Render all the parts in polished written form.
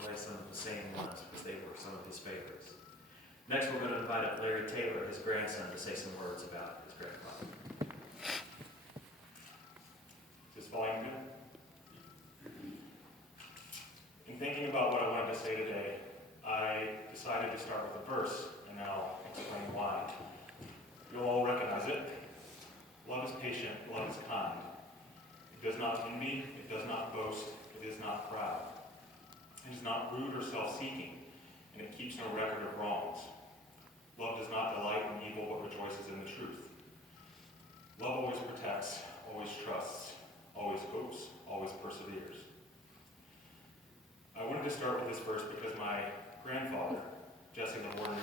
play some of the same ones because they were some of his favorites. Next, we're going to invite up Larry Taylor, his grandson, to say some words about his grandfather. Is this volume good? In thinking about what I wanted to say today, I decided to start with a verse, and I'll explain why. You'll all recognize it. Love is patient, love is kind. It does not envy, it does not boast, it is not proud. It is not rude or self-seeking, and it keeps no record of wrongs. Love does not delight in evil, but rejoices in the truth. Love always protects, always trusts, always hopes, always perseveres. I wanted to start with this verse because my grandfather, Jesse Richeson,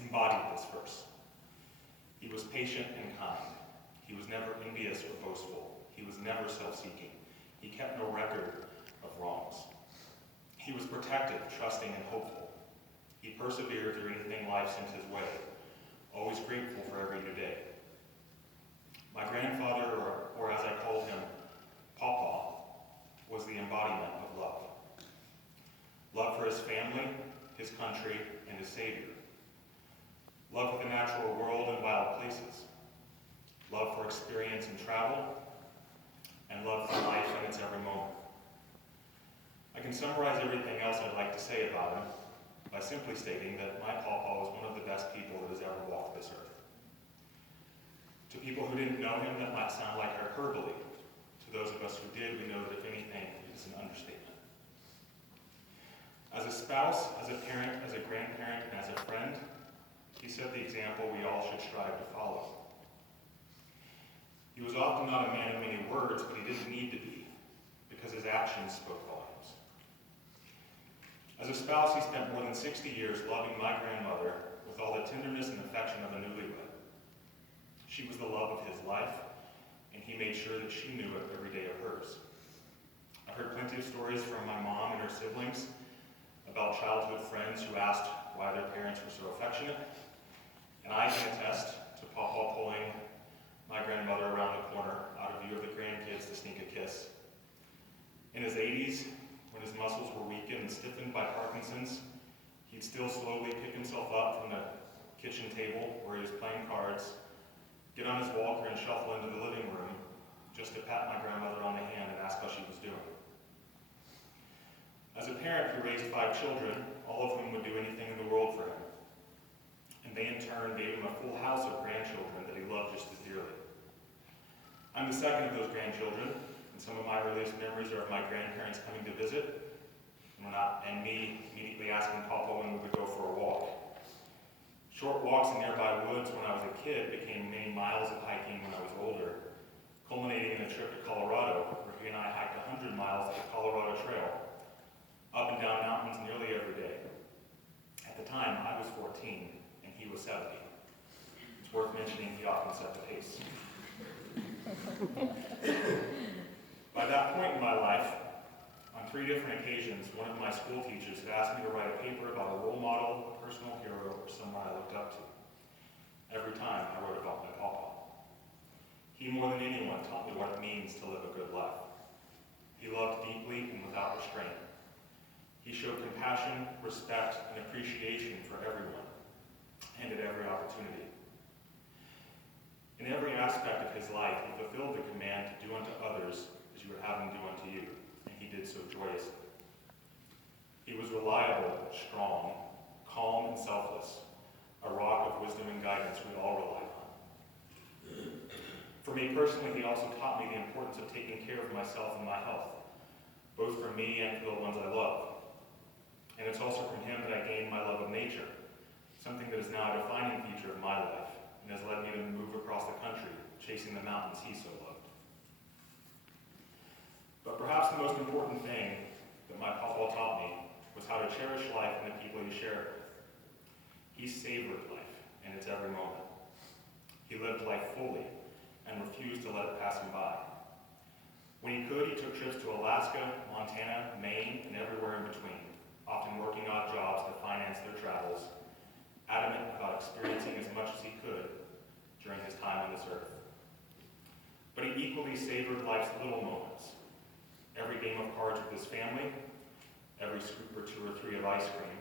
embodied this verse. He was patient and kind. He was never envious or boastful. He was never self-seeking. He kept no record of wrongs. He was protective, trusting, and hopeful. He persevered through anything life sent his way, always grateful for every new day. My grandfather, or as I called him, Pawpaw, was the embodiment of love. Love for his family, his country, and his Savior. Love for the natural world and wild places. Love for experience and travel, and love for life in its every moment. I can summarize everything else I'd like to say about him by simply stating that my Pawpaw was one of the best people that has ever walked this earth. To people who didn't know him, that might sound like hyperbole. To those of us who did, we know that if anything, it is an understatement. As a spouse, as a parent, as a grandparent, and as a friend, he set the example we all should strive to follow. He was often not a man of many words, but he didn't need to be, because his actions spoke volumes. As a spouse, he spent more than 60 years loving my grandmother with all the tenderness and affection of a newlywed. She was the love of his life, and he made sure that she knew it every day of hers. I've heard plenty of stories from my mom and her siblings about childhood friends who asked why their parents were so affectionate, and I can attest to Pawpaw pulling my grandmother around the corner out of view of the grandkids to sneak a kiss. In his 80s, when his muscles were weakened and stiffened by Parkinson's, he'd still slowly pick himself up from the kitchen table where he was playing cards, get on his walker and shuffle into the living room just to pat my grandmother on the hand and ask how she was doing. As a parent, he raised 5 children, all of whom would do anything in the world for him. And they in turn gave him a full house of grandchildren that he loved just as dearly. I'm the second of those grandchildren, and some of my earliest memories are of my grandparents coming to visit, and me immediately asking Papa when we would go for a walk. Short walks in nearby woods when I was a kid became many miles of hiking when I was older, culminating in a trip to Colorado, where he and I hiked 100 miles of the Colorado Trail, up and down mountains nearly every day. At the time, I was 14, and he was 70. It's worth mentioning he often set the pace. By that point in my life, on 3 different occasions, one of my school teachers had asked me to write a paper about a role model, a personal hero, or someone I looked up to. Every time I wrote about my Pawpaw. He, more than anyone, taught me what it means to live a good life. He loved deeply and without restraint. He showed compassion, respect, and appreciation for everyone, and at every opportunity. In every aspect of his life, he fulfilled the command to do unto others as you would have him do unto you, and he did so joyously. He was reliable, strong, calm, and selfless, a rock of wisdom and guidance we all rely on. For me personally, he also taught me the importance of taking care of myself and my health, both for me and for the ones I love. And it's also from him that I gained my love of nature, something that is now a defining feature of my life and has led me to move across the country, chasing the mountains he so loved. But perhaps the most important thing that my Pawpaw taught me was how to cherish life and the people you share it with. He savored life in its every moment. He lived life fully and refused to let it pass him by. When he could, he took trips to Alaska, Montana, Maine, and everywhere in between, often working odd jobs to finance their travels, adamant about experiencing as much as he could during his time on this earth. But he equally savored life's little moments. Every game of cards with his family, every scoop or two or three of ice cream,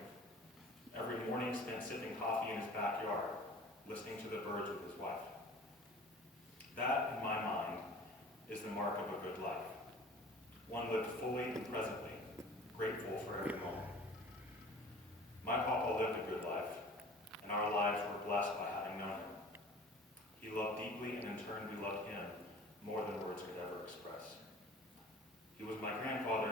every morning spent sipping coffee in his backyard, listening to the birds with his wife. That, in my mind, is the mark of a good life. One lived fully and presently, grateful for every moment. My papa lived a good life, and our lives were blessed by having known him. He loved deeply, and in turn we loved him more than words could ever express. He was my grandfather